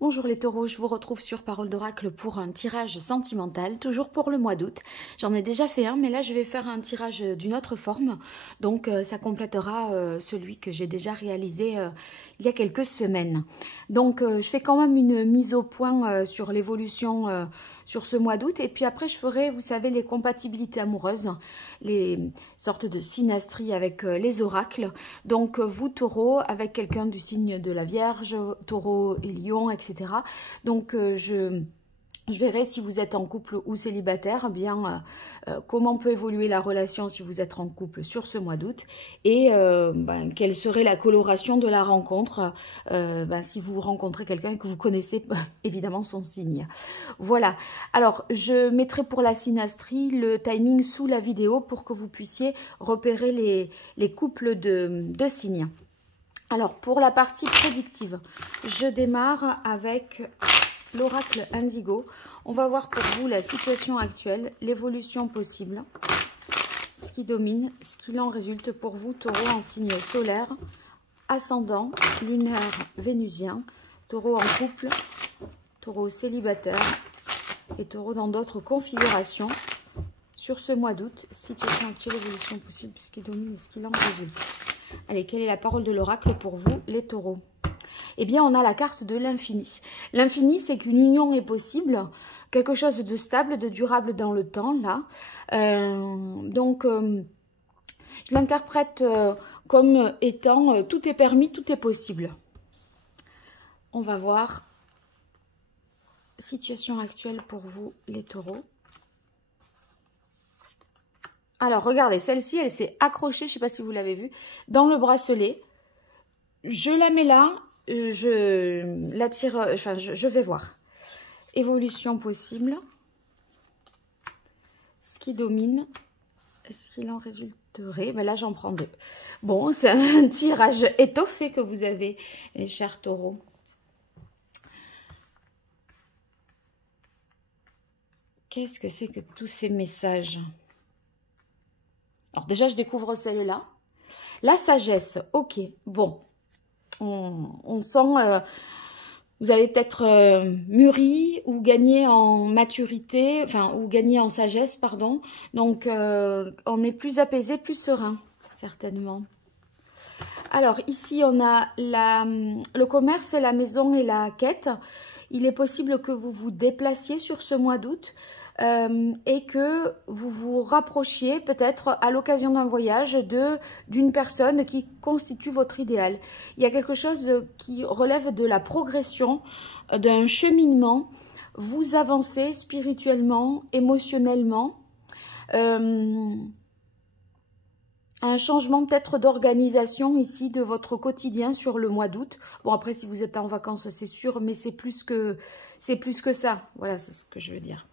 Bonjour les taureaux, je vous retrouve sur Parole d'Oracle pour un tirage sentimental, toujours pour le mois d'août. J'en ai déjà fait un, mais là je vais faire un tirage d'une autre forme. Donc ça complétera celui que j'ai déjà réalisé il y a quelques semaines. Donc je fais quand même une mise au point sur l'évolution sur ce mois d'août. Et puis après je ferai, vous savez, les compatibilités amoureuses, les sortes de synastrie avec les oracles. Donc vous taureaux, avec quelqu'un du signe de la Vierge, taureau et lion, etc. Donc je verrai si vous êtes en couple ou célibataire, comment peut évoluer la relation si vous êtes en couple sur ce mois d'août et quelle serait la coloration de la rencontre si vous rencontrez quelqu'un et que vous connaissez évidemment son signe. Voilà, alors je mettrai pour la synastrie le timing sous la vidéo pour que vous puissiez repérer les couples de signes. Alors pour la partie prédictive, je démarre avec l'oracle Indigo. On va voir pour vous la situation actuelle, l'évolution possible, ce qui domine, ce qu'il en résulte pour vous, taureau en signe solaire, ascendant, lunaire, vénusien, taureau en couple, taureau célibataire et taureau dans d'autres configurations. Sur ce mois d'août, situation actuelle, évolution possible, puisqu'il domine et ce qu'il en résulte. Allez, quelle est la parole de l'oracle pour vous, les taureaux? Eh bien, on a la carte de l'infini. L'infini, c'est qu'une union est possible, quelque chose de stable, de durable dans le temps, là. Je l'interprète comme étant tout est permis, tout est possible. On va voir situation actuelle pour vous, les taureaux. Alors, regardez, celle-ci, elle s'est accrochée, je ne sais pas si vous l'avez vu, dans le bracelet. Je la mets là, je la tire, enfin, je vais voir. Évolution possible. Ce qui domine, est-ce qu'il en résulterait? Ben là, j'en prends deux. Bon, c'est un tirage étoffé que vous avez, les chers taureaux. Qu'est-ce que c'est que tous ces messages? Alors déjà, je découvre celle-là. La sagesse, ok, bon. On sent, vous avez peut-être mûri ou gagné en maturité, enfin, ou gagné en sagesse, pardon. Donc, on est plus apaisé, plus serein, certainement. Alors, ici, on a le commerce, la maison et la quête. Il est possible que vous vous déplaciez sur ce mois d'août. Et que vous vous rapprochiez peut-être à l'occasion d'un voyage d'une personne qui constitue votre idéal. Il y a quelque chose qui relève de la progression, d'un cheminement. Vous avancez spirituellement, émotionnellement. Un changement peut-être d'organisation ici de votre quotidien sur le mois d'août. Bon, après, si vous êtes en vacances, c'est sûr, mais c'est plus que ça. Voilà, c'est ce que je veux dire.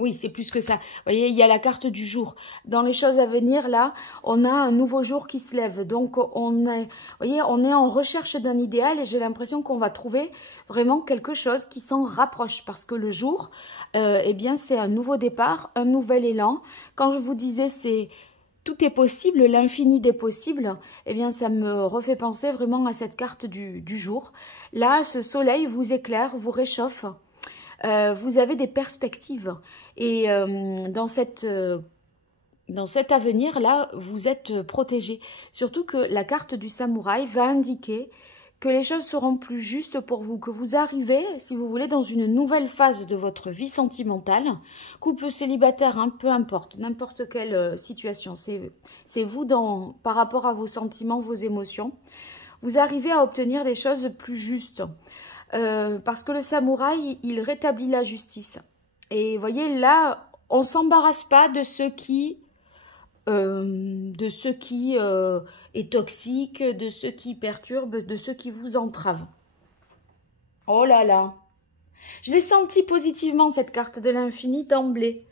Oui, c'est plus que ça. Vous voyez, il y a la carte du jour. Dans les choses à venir, là, on a un nouveau jour qui se lève. Donc, vous voyez, on est en recherche d'un idéal et j'ai l'impression qu'on va trouver vraiment quelque chose qui s'en rapproche. Parce que le jour, eh bien, c'est un nouveau départ, un nouvel élan. Quand je vous disais, tout est possible, l'infini des possibles, eh bien, ça me refait penser vraiment à cette carte du jour. Là, ce soleil vous éclaire, vous réchauffe. Vous avez des perspectives et dans cet avenir-là, vous êtes protégé. Surtout que la carte du samouraï va indiquer que les choses seront plus justes pour vous, que vous arrivez, si vous voulez, dans une nouvelle phase de votre vie sentimentale. Couple célibataire, hein, peu importe, n'importe quelle situation, c'est vous par rapport à vos sentiments, vos émotions. Vous arrivez à obtenir des choses plus justes. Parce que le samouraï, il rétablit la justice. Et vous voyez, là, on ne s'embarrasse pas de ce qui est toxique, de ce qui perturbe, de ce qui vous entrave. Oh là là! Je l'ai senti positivement, cette carte de l'infini, d'emblée.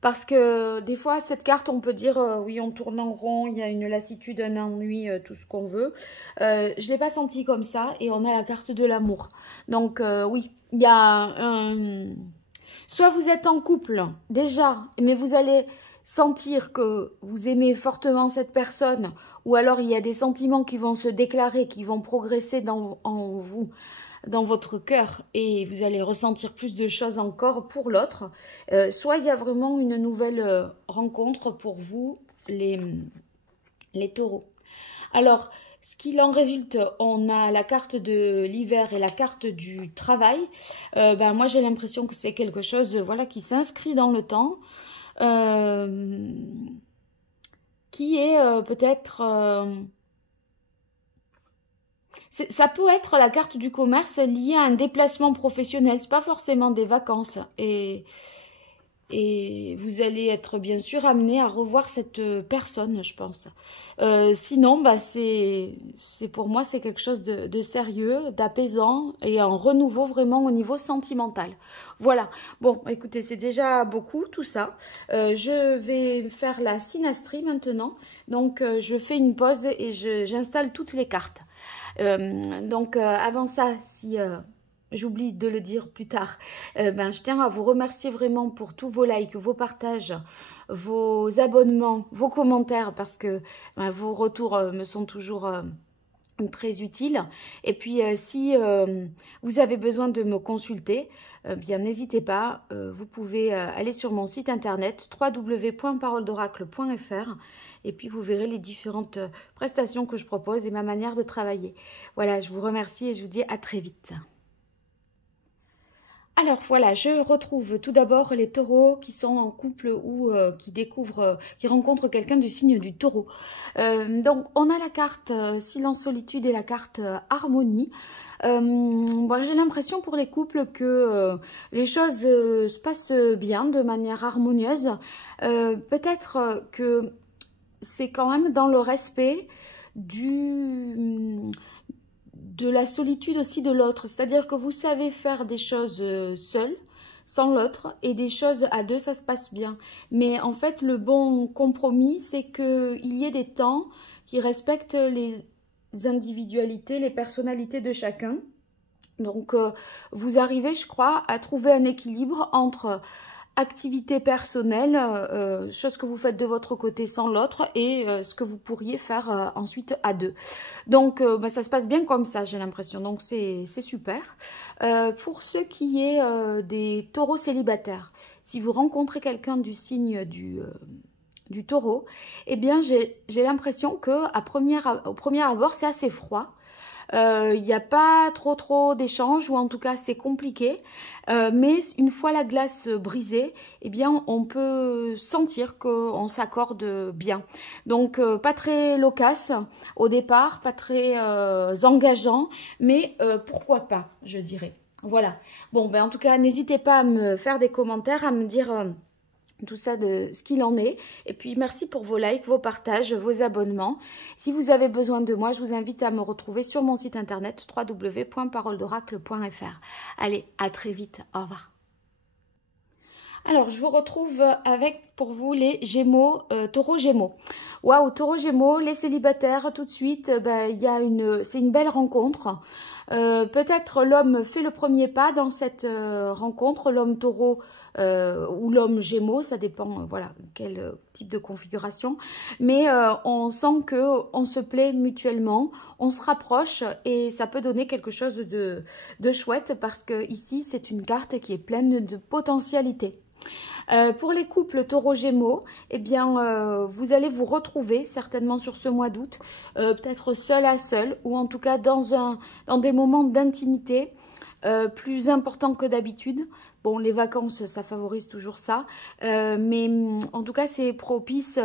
Parce que des fois, cette carte, on peut dire, oui, on tourne en rond, il y a une lassitude, un ennui, tout ce qu'on veut. Je ne l'ai pas senti comme ça et on a la carte de l'amour. Donc, oui, il y a un... Soit vous êtes en couple, déjà, mais vous allez sentir que vous aimez fortement cette personne, ou alors il y a des sentiments qui vont se déclarer, qui vont progresser en vous. dans votre cœur et vous allez ressentir plus de choses encore pour l'autre. Soit il y a vraiment une nouvelle rencontre pour vous, les taureaux. Alors, ce qu'il en résulte, on a la carte de l'hiver et la carte du travail. Moi, j'ai l'impression que c'est quelque chose voilà, qui s'inscrit dans le temps, qui est peut-être... ça peut être la carte du commerce liée à un déplacement professionnel. C'est pas forcément des vacances. Et vous allez être bien sûr amené à revoir cette personne, je pense. Sinon, c'est pour moi, c'est quelque chose de sérieux, d'apaisant et un renouveau vraiment au niveau sentimental. Voilà. Bon, écoutez, c'est déjà beaucoup tout ça. Je vais faire la synastrie maintenant. Donc, je fais une pause et j'installe toutes les cartes. Avant ça, si... j'oublie de le dire plus tard. Je tiens à vous remercier vraiment pour tous vos likes, vos partages, vos abonnements, vos commentaires, parce que vos retours me sont toujours très utiles. Et puis, si vous avez besoin de me consulter, bien n'hésitez pas. Vous pouvez aller sur mon site internet www.paroledoracle.fr et puis vous verrez les différentes prestations que je propose et ma manière de travailler. Voilà, je vous remercie et je vous dis à très vite. Alors voilà, je retrouve tout d'abord les taureaux qui sont en couple ou qui rencontrent quelqu'un du signe du taureau. Donc on a la carte silence solitude et la carte harmonie. J'ai l'impression pour les couples que les choses se passent bien, de manière harmonieuse. Peut-être que c'est quand même dans le respect de la solitude aussi de l'autre. C'est-à-dire que vous savez faire des choses seuls, sans l'autre, et des choses à deux, ça se passe bien. Mais en fait, le bon compromis, c'est qu'il y ait des temps qui respectent les individualités, les personnalités de chacun. Donc, vous arrivez, je crois, à trouver un équilibre entre activité personnelle, chose que vous faites de votre côté sans l'autre et ce que vous pourriez faire ensuite à deux. Donc ça se passe bien comme ça, j'ai l'impression, donc c'est super. Pour ce qui est des taureaux célibataires, si vous rencontrez quelqu'un du signe du taureau, eh bien j'ai l'impression que au premier abord c'est assez froid. Il n'y a pas trop d'échanges, ou en tout cas c'est compliqué, mais une fois la glace brisée, eh bien on peut sentir qu'on s'accorde bien. Donc pas très loquace au départ, pas très engageant, mais pourquoi pas, je dirais. Voilà. Bon, en tout cas, n'hésitez pas à me faire des commentaires, à me dire... tout ça de ce qu'il en est. Et puis merci pour vos likes, vos partages, vos abonnements. Si vous avez besoin de moi, je vous invite à me retrouver sur mon site internet www.paroledoracle.fr. Allez, à très vite. Au revoir. Alors, je vous retrouve avec pour vous les Gémeaux, Taureau Gémeaux. Waouh, Taureau Gémeaux, les célibataires, tout de suite, c'est une belle rencontre. Peut-être l'homme fait le premier pas dans cette rencontre, l'homme taureau ou l'homme gémeaux, ça dépend voilà quel type de configuration, mais on sent que on se plaît mutuellement, on se rapproche et ça peut donner quelque chose de chouette parce que ici c'est une carte qui est pleine de potentialités. Pour les couples taureau-gémeaux, eh bien, vous allez vous retrouver certainement sur ce mois d'août, peut-être seul à seul, ou en tout cas dans des moments d'intimité plus importants que d'habitude. Bon, les vacances, ça favorise toujours ça, mais en tout cas, c'est propice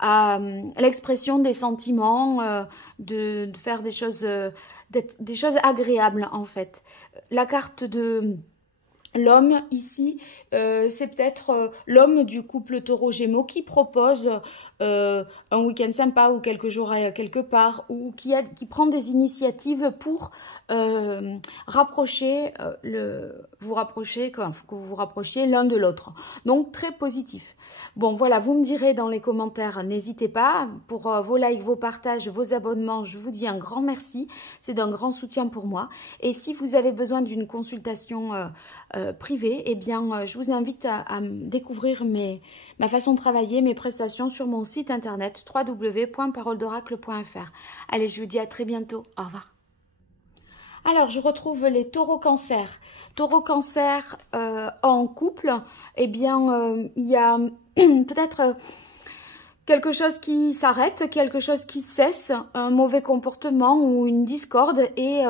à l'expression des sentiments, de faire des choses agréables en fait. La carte de... l'homme ici, c'est peut-être l'homme du couple taureau-gémeaux qui propose un week-end sympa ou quelques jours quelque part, ou qui prend des initiatives pour que vous vous rapprochiez l'un de l'autre. Donc très positif. Bon voilà, vous me direz dans les commentaires, n'hésitez pas, pour vos likes, vos partages, vos abonnements, je vous dis un grand merci, c'est d'un grand soutien pour moi. Et si vous avez besoin d'une consultation privée, eh bien je vous invite à découvrir ma façon de travailler, mes prestations sur mon site internet www.paroledoracle.fr. Allez, je vous dis à très bientôt, au revoir. Alors, je retrouve les taureaux cancer. Taureaux cancer en couple, eh bien, il y a peut-être quelque chose qui s'arrête, quelque chose qui cesse, un mauvais comportement ou une discorde. Et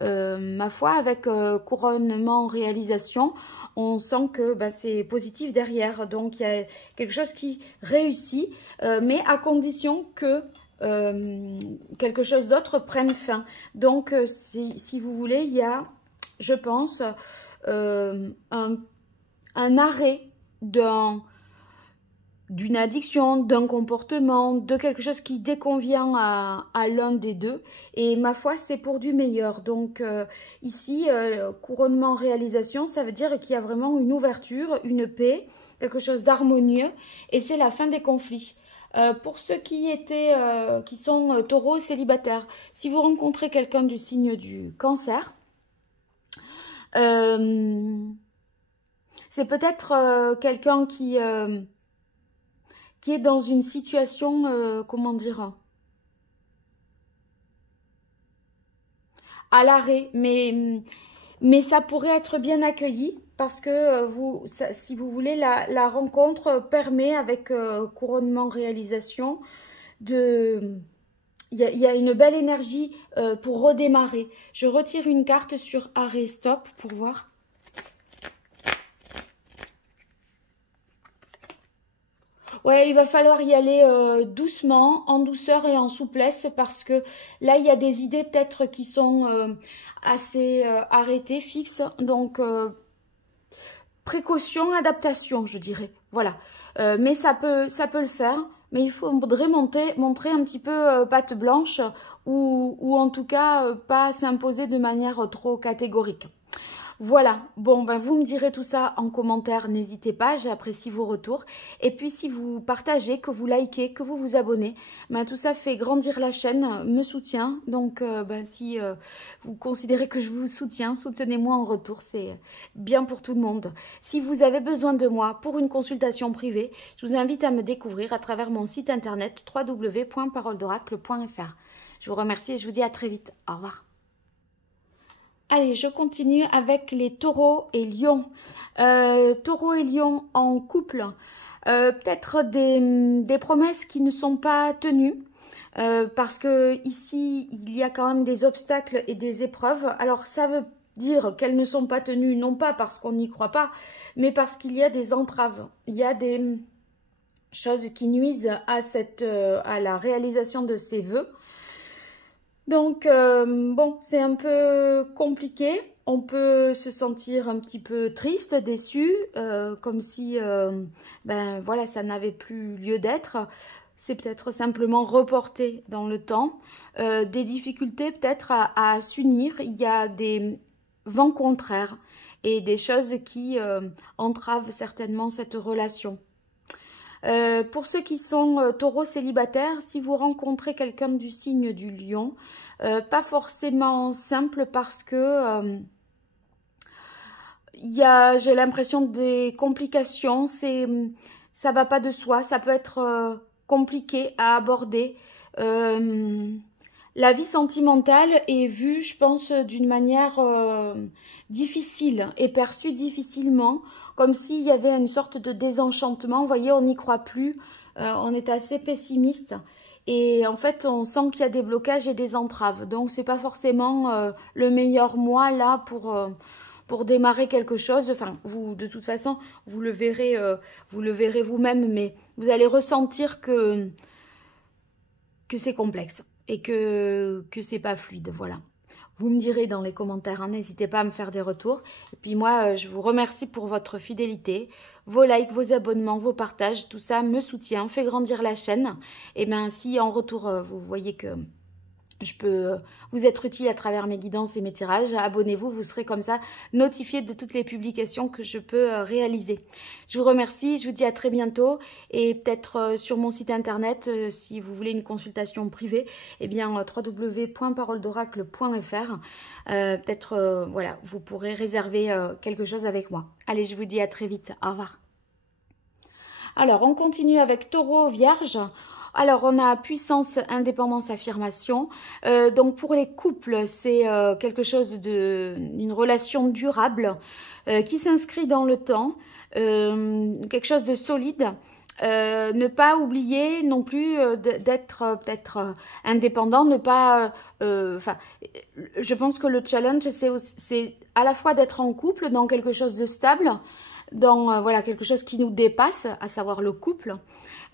ma foi, avec couronnement réalisation, on sent que c'est positif derrière. Donc, il y a quelque chose qui réussit, mais à condition que quelque chose d'autre prenne fin. Donc, si vous voulez, il y a, je pense, un arrêt d'une addiction, d'un comportement, de quelque chose qui déconvient à l'un des deux. Et ma foi, c'est pour du meilleur. Donc ici, couronnement réalisation, ça veut dire qu'il y a vraiment une ouverture, une paix, quelque chose d'harmonieux. Et c'est la fin des conflits. Pour ceux qui sont taureaux célibataires, si vous rencontrez quelqu'un du signe du cancer, c'est peut-être quelqu'un qui est dans une situation, comment dire, à l'arrêt, mais ça pourrait être bien accueilli parce que si vous voulez, la rencontre permet avec couronnement réalisation il y a une belle énergie pour redémarrer. Je retire une carte sur arrêt stop pour voir. Ouais, il va falloir y aller doucement, en douceur et en souplesse parce que là, il y a des idées peut-être qui sont assez arrêtées, fixes. Donc, précaution, adaptation, je dirais. Voilà. Mais ça peut le faire. Mais il faudrait montrer un petit peu patte blanche ou en tout cas pas s'imposer de manière trop catégorique. Voilà, bon, vous me direz tout ça en commentaire, n'hésitez pas, j'apprécie vos retours. Et puis si vous partagez, que vous likez, que vous vous abonnez, tout ça fait grandir la chaîne, me soutient. Donc si vous considérez que je vous soutiens, soutenez-moi en retour, c'est bien pour tout le monde. Si vous avez besoin de moi pour une consultation privée, je vous invite à me découvrir à travers mon site internet www.paroledoracle.fr. Je vous remercie et je vous dis à très vite. Au revoir. Allez, je continue avec les taureaux et lions. Taureaux et lions en couple. Peut-être des promesses qui ne sont pas tenues. Parce que ici, il y a quand même des obstacles et des épreuves. Alors, ça veut dire qu'elles ne sont pas tenues, non pas parce qu'on n'y croit pas, mais parce qu'il y a des entraves. Il y a des choses qui nuisent à la réalisation de ces vœux. Donc, bon, c'est un peu compliqué. On peut se sentir un petit peu triste, déçu, comme si, voilà, ça n'avait plus lieu d'être. C'est peut-être simplement reporté dans le temps. Des difficultés peut-être à s'unir. Il y a des vents contraires et des choses qui entravent certainement cette relation. Pour ceux qui sont taureaux célibataires, si vous rencontrez quelqu'un du signe du lion, pas forcément simple parce que j'ai l'impression des complications, ça va pas de soi, ça peut être compliqué à aborder. La vie sentimentale est vue, je pense, d'une manière difficile et perçue difficilement, comme s'il y avait une sorte de désenchantement. Vous voyez, on n'y croit plus, on est assez pessimiste. Et en fait, on sent qu'il y a des blocages et des entraves. Donc, c'est pas forcément le meilleur mois là pour démarrer quelque chose. Enfin, vous, de toute façon, vous le verrez vous-même, mais vous allez ressentir que c'est complexe et que c'est pas fluide, voilà. Vous me direz dans les commentaires, hein, n'hésitez pas à me faire des retours. Et puis moi, je vous remercie pour votre fidélité, vos likes, vos abonnements, vos partages, tout ça me soutient, fait grandir la chaîne. Et bien si en retour, vous voyez que je peux vous être utile à travers mes guidances et mes tirages, abonnez-vous, vous serez comme ça notifié de toutes les publications que je peux réaliser. Je vous remercie, je vous dis à très bientôt et peut-être sur mon site internet, si vous voulez une consultation privée, eh bien www.paroledoracle.fr, peut-être voilà, vous pourrez réserver quelque chose avec moi. Allez, je vous dis à très vite, au revoir. Alors, on continue avec Taureau Vierge. Alors, on a puissance, indépendance, affirmation. Donc, pour les couples, c'est quelque chose une relation durable qui s'inscrit dans le temps, quelque chose de solide. Ne pas oublier non plus d'être peut-être indépendant, ne pas... Enfin, je pense que le challenge, c'est à la fois d'être en couple dans quelque chose de stable, dans voilà, quelque chose qui nous dépasse, à savoir le couple,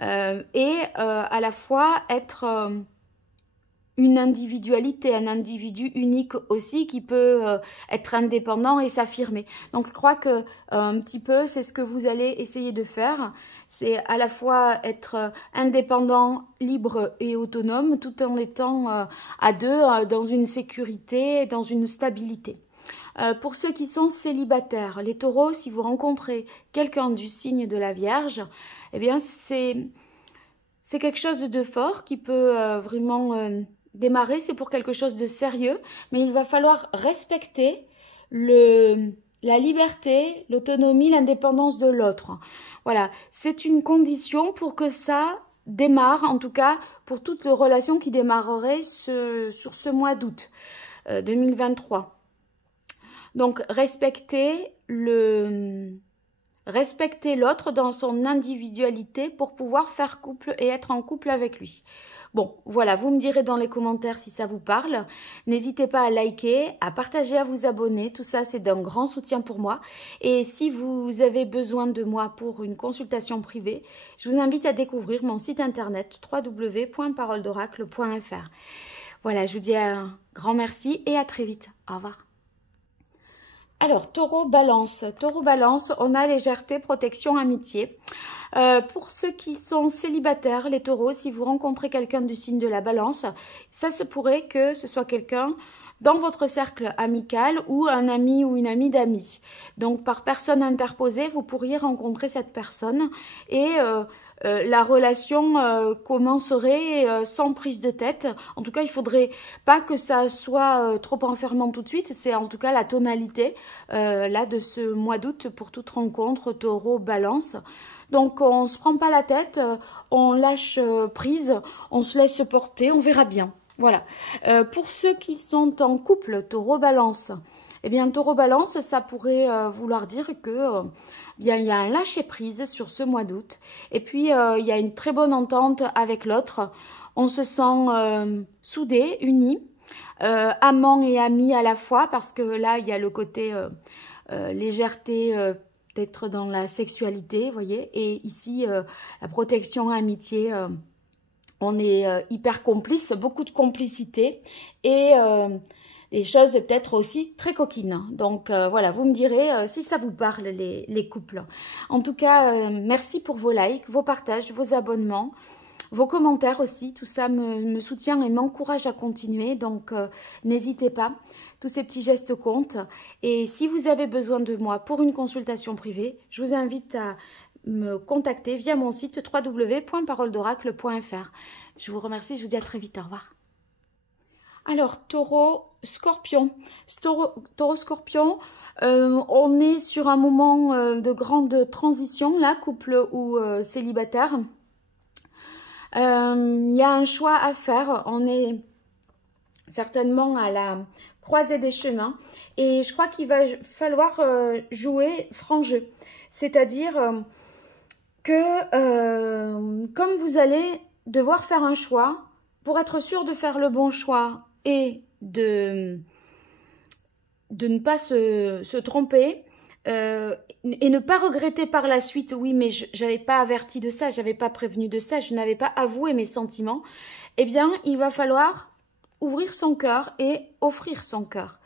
et à la fois être une individualité, un individu unique aussi qui peut être indépendant et s'affirmer. Donc je crois que un petit peu c'est ce que vous allez essayer de faire, c'est à la fois être indépendant, libre et autonome tout en étant à deux dans une sécurité, dans une stabilité. Pour ceux qui sont célibataires, les taureaux, si vous rencontrez quelqu'un du signe de la Vierge, eh bien c'est quelque chose de fort qui peut vraiment démarrer, c'est pour quelque chose de sérieux, mais il va falloir respecter la liberté, l'autonomie, l'indépendance de l'autre. Voilà, c'est une condition pour que ça démarre, en tout cas pour toute relation qui démarrerait sur ce mois d'août 2023. Donc, respecter l'autre dans son individualité pour pouvoir faire couple et être en couple avec lui. Bon, voilà, vous me direz dans les commentaires si ça vous parle. N'hésitez pas à liker, à partager, à vous abonner. Tout ça, c'est d'un grand soutien pour moi. Et si vous avez besoin de moi pour une consultation privée, je vous invite à découvrir mon site internet www.paroledoracle.fr. Voilà, je vous dis un grand merci et à très vite. Au revoir. Alors, taureau, balance. Taureau, balance, on a légèreté, protection, amitié. Pour ceux qui sont célibataires, les taureaux, si vous rencontrez quelqu'un du signe de la balance, ça se pourrait que ce soit quelqu'un dans votre cercle amical ou un ami ou une amie d'amis. Donc, par personne interposée, vous pourriez rencontrer cette personne et la relation commencerait sans prise de tête. En tout cas, il faudrait pas que ça soit trop enfermant tout de suite. C'est en tout cas la tonalité là de ce mois d'août pour toute rencontre taureau balance. Donc on se prend pas la tête, on lâche prise, on se laisse porter, on verra bien. Voilà. Pour ceux qui sont en couple taureau balance, eh bien taureau balance, ça pourrait vouloir dire que bien, il y a un lâcher-prise sur ce mois d'août. Et puis, il y a une très bonne entente avec l'autre. On se sent soudés, unis, amants et amis à la fois, parce que là, il y a le côté légèreté, d'être dans la sexualité, vous voyez. Et ici, la protection, amitié, on est hyper complices, beaucoup de complicité. Et... des choses peut-être aussi très coquines. Donc voilà, vous me direz si ça vous parle les couples. En tout cas, merci pour vos likes, vos partages, vos abonnements, vos commentaires aussi. Tout ça me soutient et m'encourage à continuer. Donc n'hésitez pas, tous ces petits gestes comptent. Et si vous avez besoin de moi pour une consultation privée, je vous invite à me contacter via mon site www.paroledoracle.fr. Je vous remercie, je vous dis à très vite, au revoir. Alors, taureau, scorpion. Taureau, scorpion, on est sur un moment de grande transition, là, couple ou célibataire. Il y a un choix à faire. On est certainement à la croisée des chemins. Et je crois qu'il va falloir jouer franc jeu. C'est-à-dire que comme vous allez devoir faire un choix, pour être sûr de faire le bon choix, et de ne pas se tromper et ne pas regretter par la suite, oui mais je n'avais pas averti de ça, j'avais pas prévenu de ça, je n'avais pas avoué mes sentiments, eh bien il va falloir ouvrir son cœur et offrir son cœur.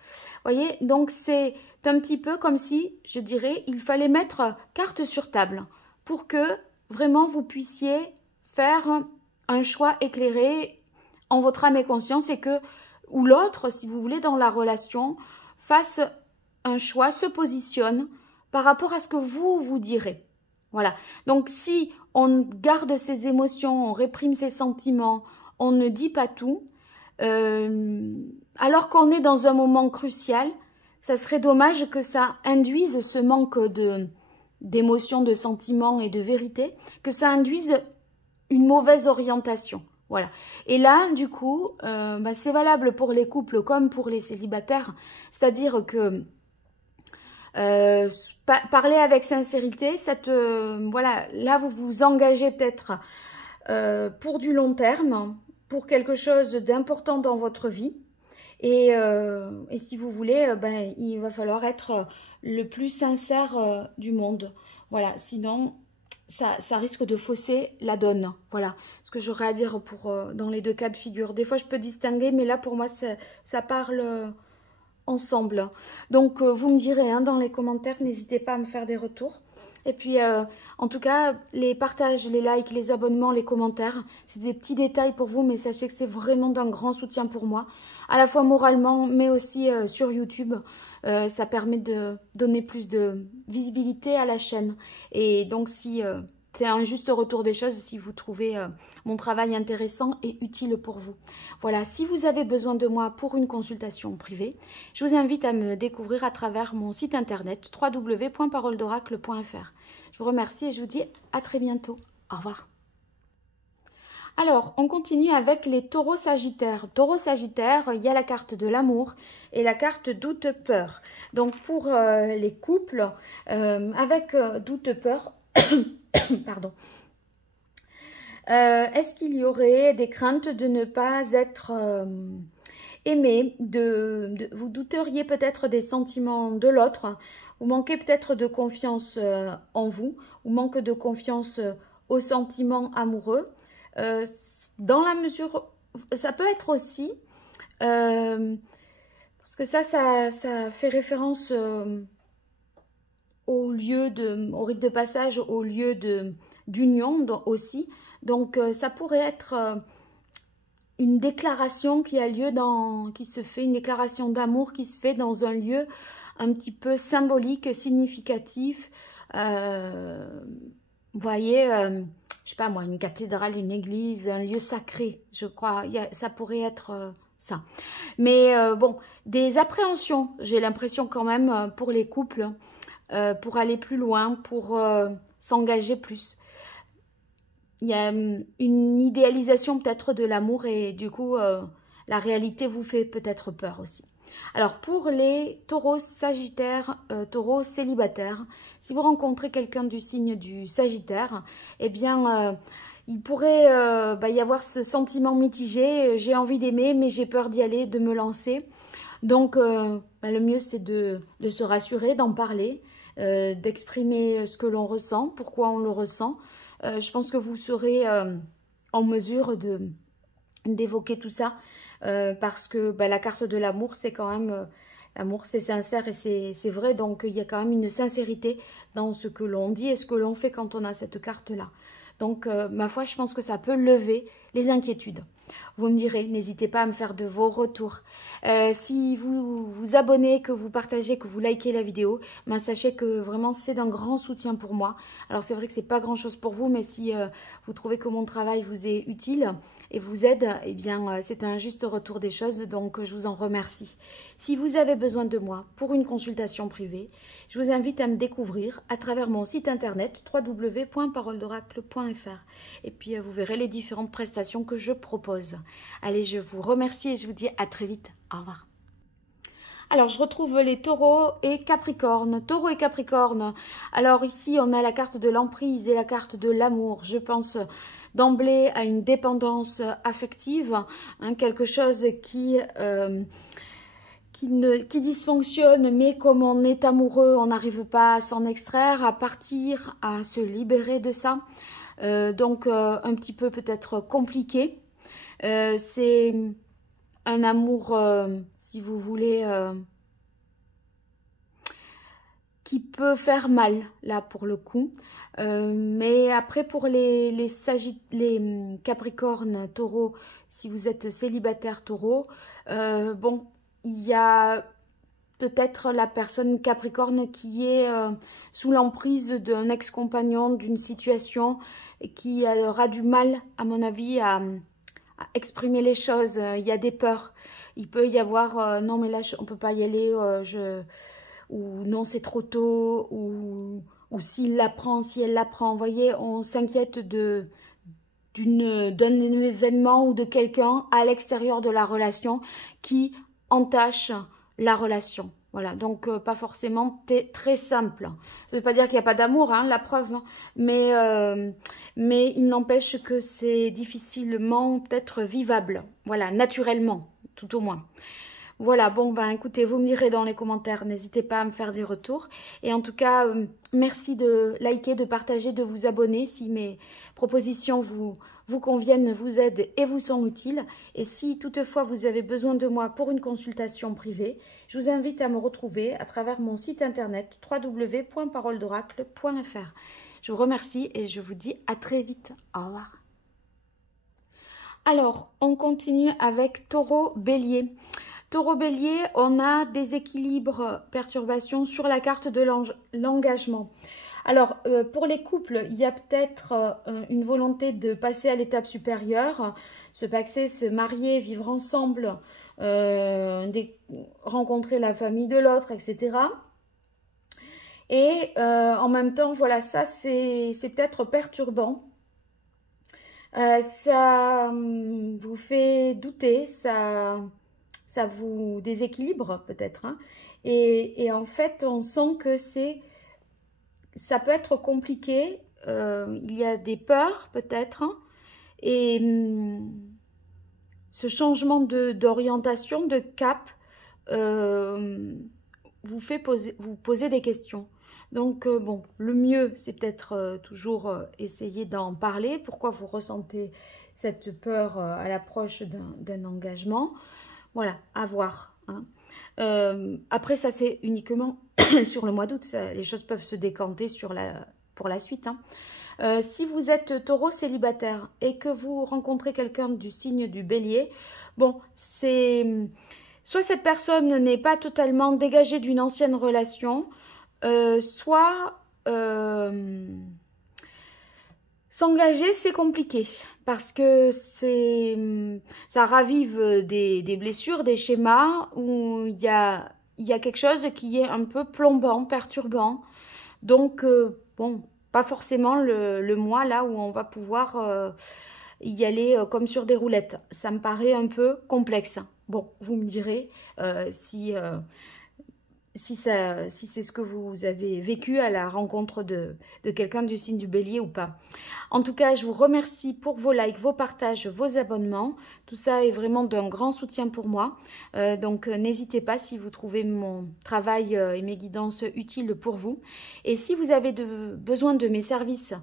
Voyez, donc c'est un petit peu comme si, je dirais, il fallait mettre carte sur table pour que vraiment vous puissiez faire un choix éclairé en votre âme et conscience et que ou l'autre, si vous voulez, dans la relation, fasse un choix, se positionne par rapport à ce que vous direz. Voilà. Donc, si on garde ses émotions, on réprime ses sentiments, on ne dit pas tout, alors qu'on est dans un moment crucial, ça serait dommage que ça induise ce manque d'émotions, de sentiments et de vérité, que ça induise une mauvaise orientation. Voilà. Et là, du coup, c'est valable pour les couples comme pour les célibataires. C'est-à-dire que parler avec sincérité, voilà, là, vous vous engagez peut-être pour du long terme, pour quelque chose d'important dans votre vie. Et si vous voulez, il va falloir être le plus sincère du monde. Voilà, sinon, ça risque de fausser la donne. Voilà ce que j'aurais à dire dans les deux cas de figure. Des fois, je peux distinguer, mais là, pour moi, ça parle ensemble. Donc, vous me direz dans les commentaires, n'hésitez pas à me faire des retours. Et puis, en tout cas, les partages, les likes, les abonnements, les commentaires, c'est des petits détails pour vous, mais sachez que c'est vraiment d'un grand soutien pour moi, à la fois moralement, mais aussi sur YouTube. Ça permet de donner plus de visibilité à la chaîne. Et donc, si c'est un juste retour des choses, si vous trouvez mon travail intéressant et utile pour vous. Voilà, si vous avez besoin de moi pour une consultation privée, je vous invite à me découvrir à travers mon site internet www.paroledoracle.fr. Je vous remercie et je vous dis à très bientôt. Au revoir. Alors, on continue avec les taureaux sagittaires. Taureaux sagittaires, il y a la carte de l'amour et la carte doute-peur. Donc, pour les couples, avec doute-peur, pardon, est-ce qu'il y aurait des craintes de ne pas être aimé, vous douteriez peut-être des sentiments de l'autre, vous manquez peut-être de confiance en vous, ou manque de confiance aux sentiments amoureux. Dans la mesure, ça peut être aussi, parce que ça fait référence au rite de passage, au lieu d'union aussi. Donc, ça pourrait être une déclaration qui a lieu une déclaration d'amour qui se fait dans un lieu un petit peu symbolique, significatif. Vous voyez, je sais pas moi, une cathédrale, une église, un lieu sacré, je crois. Ça pourrait être ça. Mais bon, des appréhensions, j'ai l'impression quand même, pour les couples, pour aller plus loin, pour s'engager plus. Il y a une idéalisation peut-être de l'amour et du coup, la réalité vous fait peut-être peur aussi. Alors, pour les taureaux sagittaires, taureaux célibataires, si vous rencontrez quelqu'un du signe du Sagittaire, eh bien, il pourrait y avoir ce sentiment mitigé. J'ai envie d'aimer, mais j'ai peur d'y aller, de me lancer. Donc, le mieux, c'est de se rassurer, d'en parler, d'exprimer ce que l'on ressent, pourquoi on le ressent. Je pense que vous serez en mesure d'évoquer tout ça parce que la carte de l'amour, c'est quand même... l'amour, c'est sincère et c'est vrai. Donc, il y a quand même une sincérité dans ce que l'on dit et ce que l'on fait quand on a cette carte-là. Donc, ma foi, je pense que ça peut lever les inquiétudes. Vous me direz, n'hésitez pas à me faire de vos retours. Si vous vous abonnez, que vous partagez, que vous likez la vidéo, sachez que vraiment c'est d'un grand soutien pour moi. Alors c'est vrai que c'est pas grand chose pour vous, mais si vous trouvez que mon travail vous est utile et vous aide, eh bien c'est un juste retour des choses, donc je vous en remercie. Si vous avez besoin de moi pour une consultation privée, je vous invite à me découvrir à travers mon site internet www.paroledoracle.fr et puis vous verrez les différentes prestations que je propose. Allez, je vous remercie et je vous dis à très vite. Au revoir. Alors, je retrouve les taureaux et capricornes. Taureaux et capricornes. Alors, ici, on a la carte de l'emprise et la carte de l'amour. Je pense d'emblée à une dépendance affective, quelque chose qui dysfonctionne, mais comme on est amoureux, on n'arrive pas à s'en extraire, à partir, à se libérer de ça. Donc, un petit peu peut-être compliqué. C'est un amour, si vous voulez, qui peut faire mal, là, pour le coup. Mais après, pour les capricornes, taureaux, si vous êtes célibataire taureau, bon, il y a peut-être la personne capricorne qui est sous l'emprise d'un ex-compagnon, d'une situation, et qui aura du mal, à mon avis, à exprimer les choses. Il y a des peurs. Il peut y avoir non mais là on peut pas y aller, ou non c'est trop tôt, ou s'il l'apprend, si elle l'apprend. Vous voyez, on s'inquiète de d'un événement ou de quelqu'un à l'extérieur de la relation qui entache la relation. Voilà, donc pas forcément très simple. Ça ne veut pas dire qu'il n'y a pas d'amour, hein, la preuve, hein, mais il n'empêche que c'est difficilement peut-être vivable. Voilà, naturellement, tout au moins. Voilà, bon, ben écoutez, vous me direz dans les commentaires, n'hésitez pas à me faire des retours. Et en tout cas, merci de liker, de partager, de vous abonner si mes propositions vous conviennent, vous aident et vous sont utiles. Et si toutefois vous avez besoin de moi pour une consultation privée, je vous invite à me retrouver à travers mon site internet www.paroledoracle.fr. Je vous remercie et je vous dis à très vite. Au revoir. Alors, on continue avec Taureau Bélier. Taureau Bélier, on a des équilibres, perturbations sur la carte de l'engagement. Alors, pour les couples, il y a peut-être une volonté de passer à l'étape supérieure, se paxer, se marier, vivre ensemble, rencontrer la famille de l'autre, etc. Et en même temps, voilà, ça c'est peut-être perturbant. Ça vous fait douter, ça vous déséquilibre peut-être, hein. Et en fait, on sent que ça peut être compliqué. Il y a des peurs peut-être, hein. Et ce changement d'orientation, de cap, vous poser des questions. Donc, bon, le mieux, c'est peut-être toujours essayer d'en parler. Pourquoi vous ressentez cette peur à l'approche d'un engagement? Voilà, à voir, hein. Après, ça, c'est uniquement sur le mois d'août. Les choses peuvent se décanter pour la suite, hein. Si vous êtes taureau célibataire et que vous rencontrez quelqu'un du signe du bélier, bon, soit cette personne n'est pas totalement dégagée d'une ancienne relation, soit s'engager, c'est compliqué parce que ça ravive des blessures, des schémas où il y a quelque chose qui est un peu plombant, perturbant. Donc, bon, pas forcément le mois là où on va pouvoir y aller comme sur des roulettes. Ça me paraît un peu complexe. Bon, vous me direz si c'est ce que vous avez vécu à la rencontre de quelqu'un du signe du bélier ou pas. En tout cas, je vous remercie pour vos likes, vos partages, vos abonnements. Tout ça est vraiment d'un grand soutien pour moi. Donc, n'hésitez pas si vous trouvez mon travail et mes guidances utiles pour vous. Et si vous avez besoin de mes services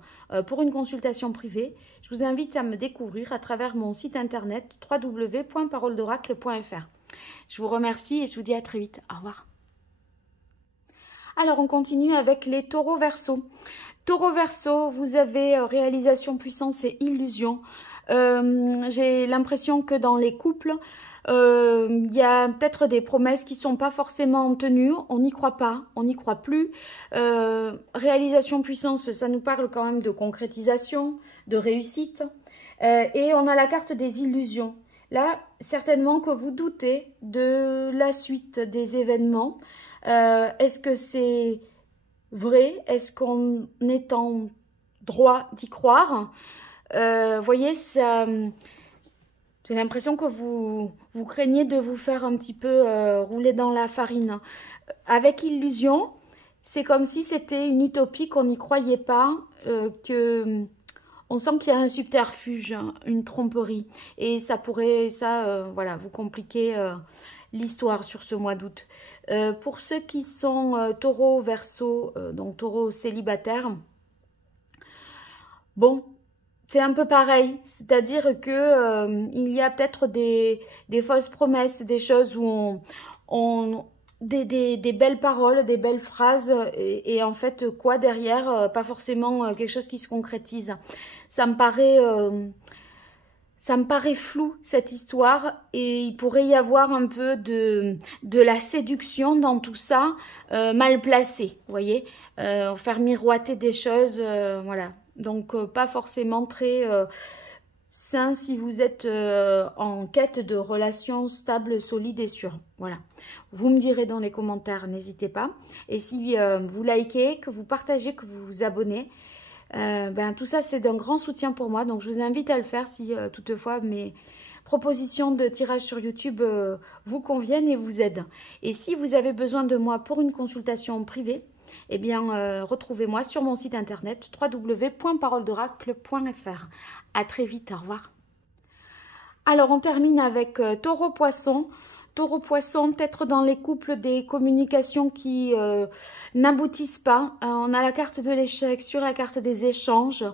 pour une consultation privée, je vous invite à me découvrir à travers mon site internet www.paroledoracle.fr. Je vous remercie et je vous dis à très vite. Au revoir. Alors, on continue avec les taureaux verseaux. Taureau verseau, vous avez réalisation, puissance et illusion. J'ai l'impression que dans les couples, il y a peut-être des promesses qui ne sont pas forcément tenues. On n'y croit pas, on n'y croit plus. Réalisation, puissance, ça nous parle quand même de concrétisation, de réussite. Et on a la carte des illusions. Là, certainement que vous doutez de la suite des événements. Est-ce que c'est vrai? Est-ce qu'on est en droit d'y croire? Voyez, ça, j'ai l'impression que vous craignez de vous faire un petit peu rouler dans la farine. Avec illusion, c'est comme si c'était une utopie, qu'on n'y croyait pas, on sent qu'il y a un subterfuge, une tromperie. Et ça pourrait, voilà, vous compliquer l'histoire sur ce mois d'août. Pour ceux qui sont taureaux, verseaux, donc taureaux célibataires, bon, c'est un peu pareil. C'est-à-dire que il y a peut-être des fausses promesses, des choses où des belles paroles, des belles phrases et en fait quoi derrière, pas forcément quelque chose qui se concrétise. Ça me paraît flou cette histoire et il pourrait y avoir un peu de la séduction dans tout ça, mal placée, vous voyez, faire miroiter des choses, voilà. Donc pas forcément très sain si vous êtes en quête de relations stables, solides et sûres, voilà. Vous me direz dans les commentaires, n'hésitez pas. Et si vous likez, que vous partagez, que vous vous abonnez, Tout ça, c'est d'un grand soutien pour moi. Donc, je vous invite à le faire si toutefois mes propositions de tirage sur YouTube vous conviennent et vous aident. Et si vous avez besoin de moi pour une consultation privée, eh bien, retrouvez-moi sur mon site internet www.paroledoracle.fr. À très vite, au revoir. Alors, on termine avec Taureau-Poisson. Taureau-Poisson, peut-être dans les couples des communications qui n'aboutissent pas. On a la carte de l'échec sur la carte des échanges,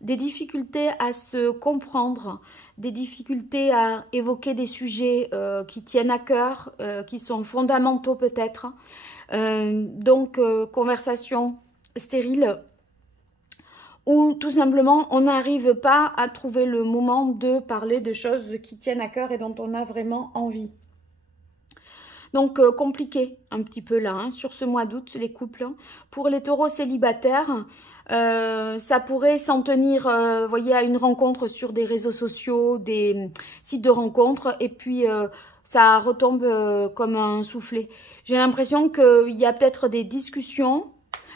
des difficultés à se comprendre, des difficultés à évoquer des sujets qui tiennent à cœur, qui sont fondamentaux peut-être. Conversation stérile, ou tout simplement on n'arrive pas à trouver le moment de parler de choses qui tiennent à cœur et dont on a vraiment envie. Donc, compliqué un petit peu là, hein, sur ce mois d'août, les couples. Pour les taureaux célibataires, ça pourrait s'en tenir, voyez, à une rencontre sur des réseaux sociaux, des sites de rencontres, et puis ça retombe comme un soufflet. J'ai l'impression qu'il y a peut-être des discussions,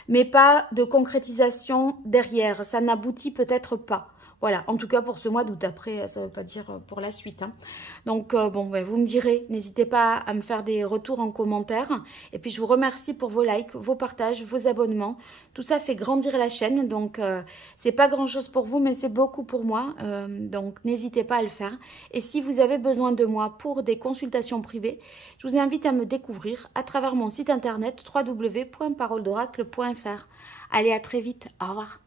mais pas de concrétisation derrière. Ça n'aboutit peut-être pas. Voilà, en tout cas pour ce mois d'août. Après, ça ne veut pas dire pour la suite, hein. Donc, vous me direz, n'hésitez pas à me faire des retours en commentaire. Et puis, je vous remercie pour vos likes, vos partages, vos abonnements. Tout ça fait grandir la chaîne. Donc, c'est pas grand-chose pour vous, mais c'est beaucoup pour moi. Donc, n'hésitez pas à le faire. Et si vous avez besoin de moi pour des consultations privées, je vous invite à me découvrir à travers mon site internet www.paroledoracle.fr. Allez, à très vite. Au revoir.